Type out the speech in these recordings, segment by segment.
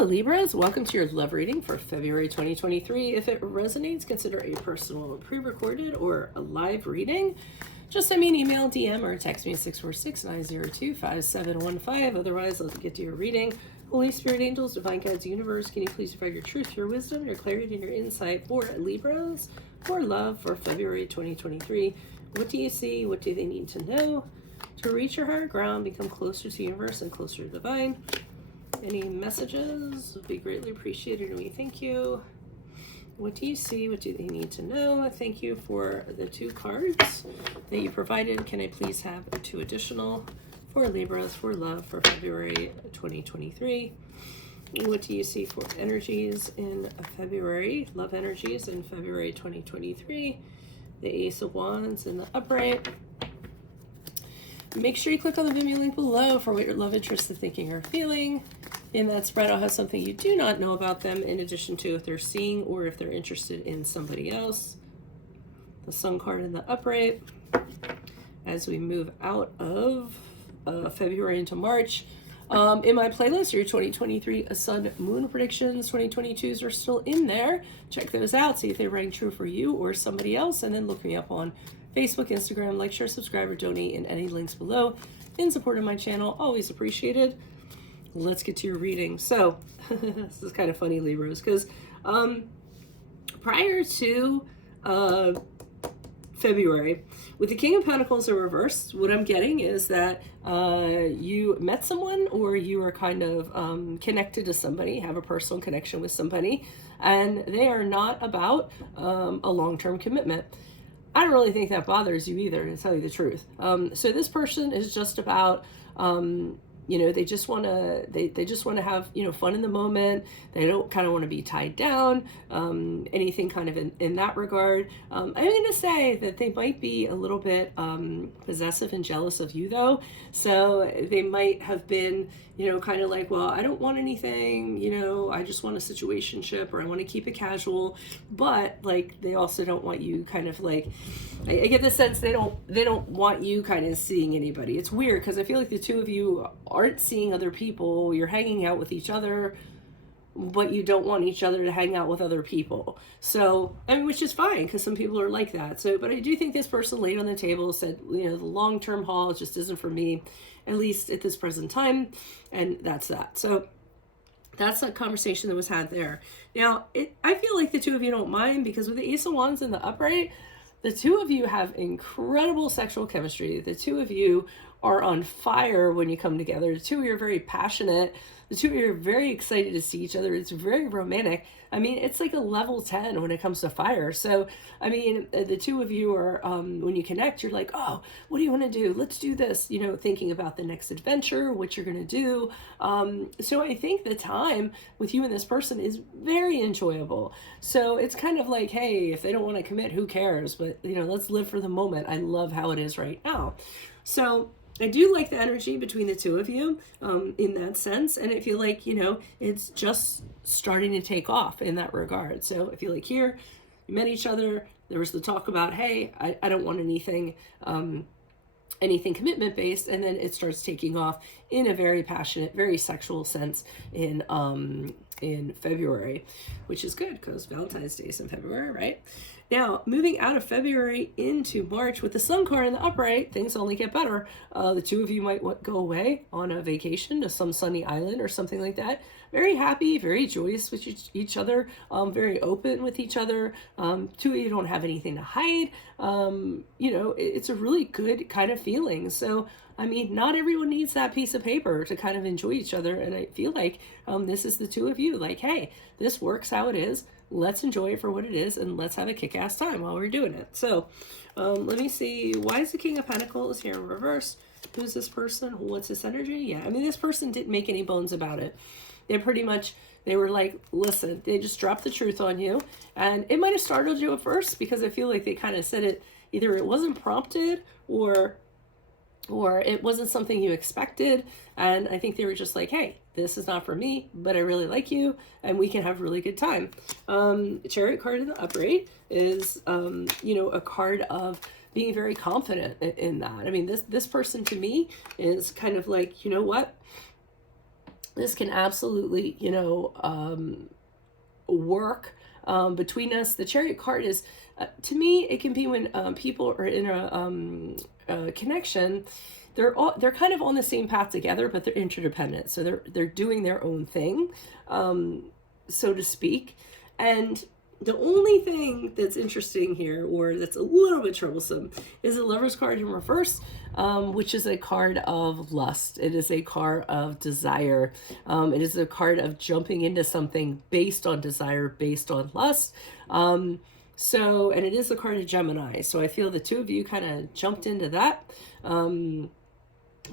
Hello Libras, welcome to your love reading for February 2023. If it resonates, consider a personal pre-recorded or a live reading. Just send me an email, DM, or text me at 646-902-5715. Otherwise, let's get to your reading. Holy Spirit, angels, divine guides, universe, can you please provide your truth, your wisdom, your clarity, and your insight for Libras, for love for February 2023. What do you see? What do they need to know to reach your higher ground, become closer to the universe and closer to divine? Any messages would be greatly appreciated, and we thank you. What do you see? What do they need to know? Thank you for the 2 cards that you provided. Can I please have 2 additional for Libras for love for February 2023? What do you see for energies in February? Love energies in February 2023. The Ace of Wands in the upright. Make sure you click on the Venmo link below for what your love interest is thinking or feeling. In that spread, I'll have something you do not know about them, in addition to if they're seeing or if they're interested in somebody else. The Sun card in the upright. As we move out of February into March. In my playlist, your 2023 Sun Moon predictions, 2022s are still in there. Check those out, see if they rang true for you or somebody else, and then look me up on Facebook, Instagram, like, share, subscribe, or donate in any links below in support of my channel. Always appreciated. Let's get to your reading. So, this is kind of funny, Libras, because prior to February, with the King of Pentacles in reverse, what I'm getting is that you met someone, or you are kind of connected to somebody, have a personal connection with somebody, and they are not about a long-term commitment. I don't really think that bothers you either, to tell you the truth. So this person is just about, they just want to, they just want to have, fun in the moment. They don't kind of want to be tied down, anything kind of in that regard. I'm going to say that they might be a little bit possessive and jealous of you, though. So they might have been, kind of like, well, I don't want anything, I just want a situationship, or I want to keep it casual. But like, they also don't want you kind of like, I get the sense they don't want you kind of seeing anybody. It's weird because I feel like the 2 of you aren't seeing other people. You're hanging out with each other, but you don't want each other to hang out with other people. So, which is fine, because some people are like that. So, but I do think this person laid on the table, said, the long-term haul just isn't for me, at least at this present time. And that's that. So that's a conversation that was had there. Now, I feel like the 2 of you don't mind, because with the Ace of Wands in the upright, the 2 of you have incredible sexual chemistry. The 2 of you are on fire when you come together. The 2 of you are very passionate. The 2 of you are very excited to see each other. It's very romantic. It's like a level 10 when it comes to fire. So, the 2 of you are, when you connect, you're like, oh, what do you want to do? Let's do this, thinking about the next adventure, what you're going to do. So I think the time with you and this person is very enjoyable. So it's kind of like, hey, if they don't want to commit, who cares? But, let's live for the moment. I love how it is right now. So I do like the energy between the 2 of you in that sense. And I feel like, it's just starting to take off in that regard. So I feel like here, you met each other. There was the talk about, hey, I don't want anything commitment based. And then it starts taking off in a very passionate, very sexual sense in February, which is good because Valentine's Day is in February, right? Now, moving out of February into March with the Sun card in the upright, things only get better. The 2 of you might go away on a vacation to some sunny island or something like that. Very happy, very joyous with each other, very open with each other. 2 of you don't have anything to hide. It's a really good kind of feeling. So, not everyone needs that piece of paper to kind of enjoy each other. And I feel like this is the 2 of you. Like, hey, this works how it is. Let's enjoy it for what it is, and let's have a kick-ass time while we're doing it. So, let me see. Why is the King of Pentacles here in reverse? Who's this person? What's this energy? Yeah, this person didn't make any bones about it. They were like, listen, they just dropped the truth on you. And it might have startled you at first, because I feel like they kind of said it, either it wasn't prompted or it wasn't something you expected. And I think they were just like, hey, this is not for me, but I really like you, and we can have a really good time. Chariot card in the upright is, a card of being very confident in that. This person to me is kind of like, you know what? this can absolutely, work between us. The Chariot card is, to me, it can be when people are in a connection. They're kind of on the same path together, but they're interdependent. So they're doing their own thing, so to speak. And the only thing that's interesting here, or that's a little bit troublesome, is the Lover's card in reverse, which is a card of lust. It is a card of desire. It is a card of jumping into something based on desire, based on lust. And it is the card of Gemini. So I feel the two of you kind of jumped into that.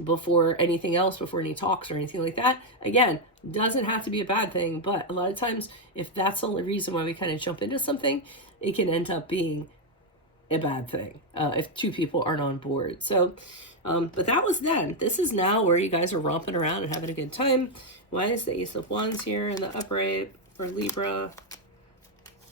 Before anything else, before any talks or anything like that. Again, doesn't have to be a bad thing, but a lot of times, if that's the only reason why we kind of jump into something, it can end up being a bad thing if two people aren't on board. So, but that was then. This is now where you guys are romping around and having a good time. Why is the Ace of Wands here in the upright for Libra?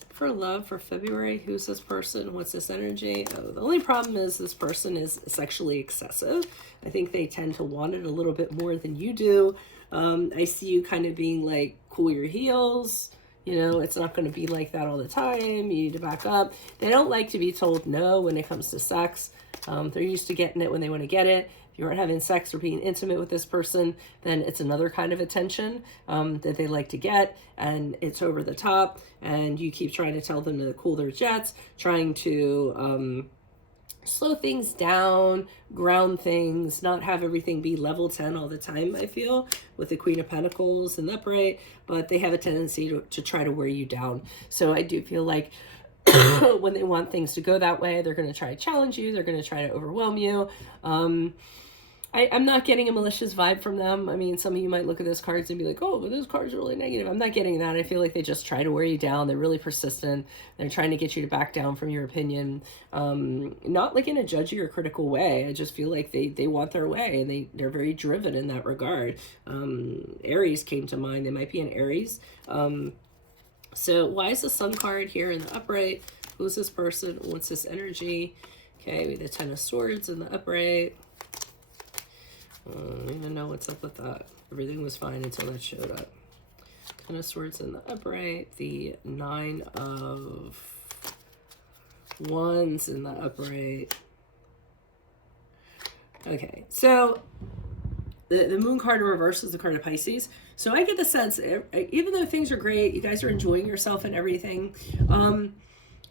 For love for February, who's this person? What's this energy? Oh, the only problem is this person is sexually excessive. I think they tend to want it a little bit more than you do. I see you kind of being like, cool your heels. It's not going to be like that all the time. You need to back up. They don't like to be told no when it comes to sex. They're used to getting it when they want to get it. If you aren't having sex or being intimate with this person, then it's another kind of attention that they like to get, and it's over the top, and you keep trying to tell them to cool their jets, trying to slow things down, ground things, not have everything be level 10 all the time, I feel, with the Queen of Pentacles and the upright, but they have a tendency to try to wear you down. So I do feel like when they want things to go that way, they're going to try to challenge you. They're going to try to overwhelm you. I'm not getting a malicious vibe from them. I mean, some of you might look at those cards and be like, oh, but those cards are really negative. I'm not getting that. I feel like they just try to wear you down. They're really persistent. They're trying to get you to back down from your opinion. Not like in a judgy or critical way. I just feel like they want their way, and they're very driven in that regard. Aries came to mind. They might be an Aries. So why is the Sun card here in the upright? Who's this person? What's this energy? Okay, we have the Ten of Swords in the upright. I don't even know what's up with that. Everything was fine until that showed up. Ten of Swords in the upright. The Nine of Wands in the upright. Okay, so the Moon card in reverse is the card of Pisces. So I get the sense, even though things are great, you guys are enjoying yourself and everything,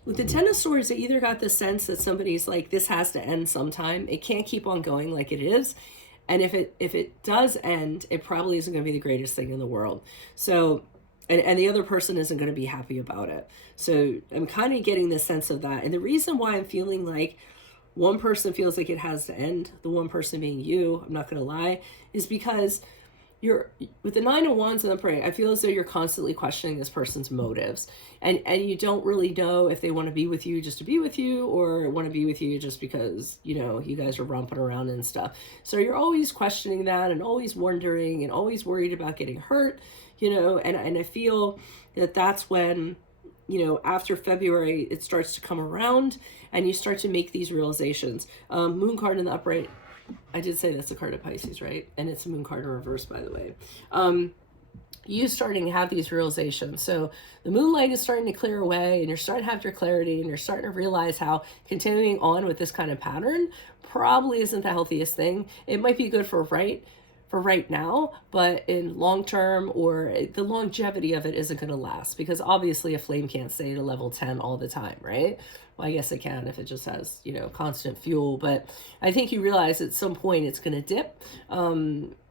with the Ten of Swords, I either got the sense that somebody's like, this has to end sometime. It can't keep on going like it is. And if it does end, it probably isn't going to be the greatest thing in the world. So, and the other person isn't going to be happy about it. So I'm kind of getting the sense of that. And the reason why I'm feeling like one person feels like it has to end, the one person being you, I'm not going to lie, is because you're with the Nine of Wands and the Upright, I feel as though you're constantly questioning this person's motives, and you don't really know if they want to be with you just to be with you, or want to be with you just because you guys are romping around and stuff. So you're always questioning that, and always wondering, and always worried about getting hurt, and I feel that that's when after February it starts to come around, and you start to make these realizations. Moon card in the upright, I did say that's a card of Pisces, right? And it's a Moon card in reverse, by the way. You starting to have these realizations. So the moonlight is starting to clear away, and you're starting to have your clarity, and you're starting to realize how continuing on with this kind of pattern probably isn't the healthiest thing. It might be good for right now, but in long term, or the longevity of it isn't going to last, because obviously a flame can't stay at a level 10 all the time, right? Well, I guess it can if it just has, constant fuel, but I think you realize at some point it's going to dip.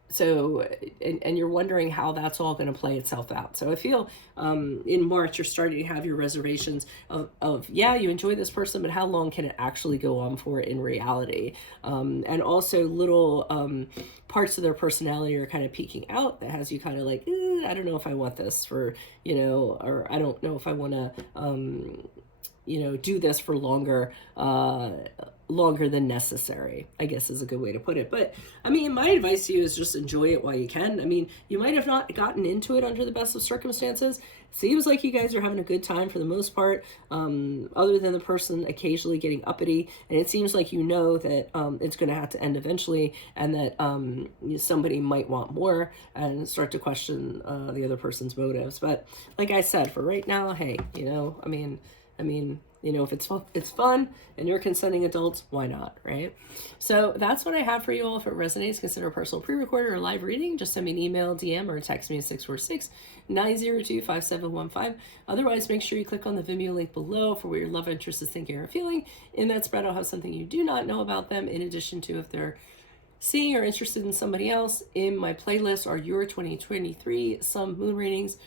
So, and you're wondering how that's all going to play itself out. So I feel in March, you're starting to have your reservations of, yeah, you enjoy this person, but how long can it actually go on for in reality? And also little parts of their personality are kind of peeking out that has you kind of like, I don't know if I want this for, or I don't know if I want to, do this for longer. longer than necessary, I guess is a good way to put it. But I mean, my advice to you is just enjoy it while you can. I mean, you might have not gotten into it under the best of circumstances. Seems like you guys are having a good time for the most part, other than the person occasionally getting uppity. And it seems like you know that it's going to have to end eventually, and that somebody might want more and start to question the other person's motives. But like I said, for right now, hey, you know, I mean, if it's fun and you're consenting adults, why not, right? So that's what I have for you all. If it resonates, consider a personal pre-recorded or live reading. Just send me an email, DM, or text me at 646-902-5715. Otherwise, make sure you click on the Vimeo link below for where your love interest is thinking or feeling. In that spread, I'll have something you do not know about them, in addition to if they're seeing or interested in somebody else. In my playlist are your 2023 some moon readings.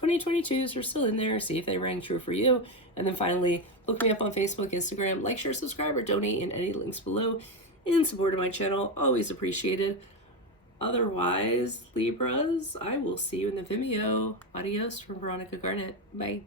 2022s are still in there. See if they rang true for you. And then finally, look me up on Facebook, Instagram, like, share, subscribe, or donate in any links below in support of my channel. Always appreciated. Otherwise, Libras, I will see you in the Vimeo. Adios from Veronica Garnet. Bye.